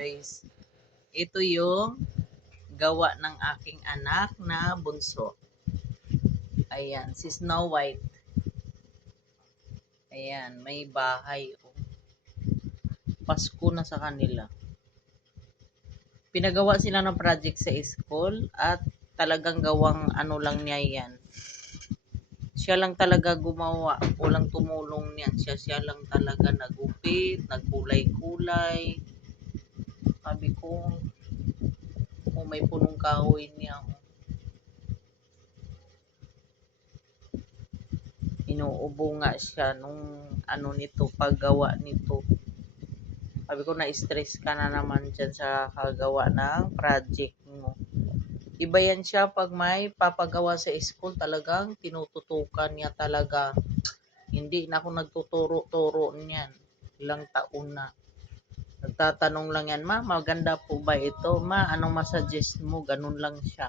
guys. Ito yung gawa ng aking anak na bunso. Ayan, si Snow White. Ayan, may bahay. Oh. Pasko na sa kanila. Pinagawa sila ng project sa school at talagang gawang ano lang niya yan. Siya lang talaga gumawa. Walang tumulong niyan. Siya lang talaga nagupit, nagkulay-kulay. Sabi ko, kung may punong kahoy niya. Inuubo nga siya nung ano nito, paggawa nito. Sabi ko, na-stress ka na naman dyan sa kagawa ng project mo. Iba yan siya pag may papagawa sa school, talagang tinututukan niya talaga. Hindi na ako nagtuturo-turo niyan. Ilang taon na. Nagtatanong lang yan, ma, maganda po ba ito? Ma, anong masuggest mo? Ganun lang siya.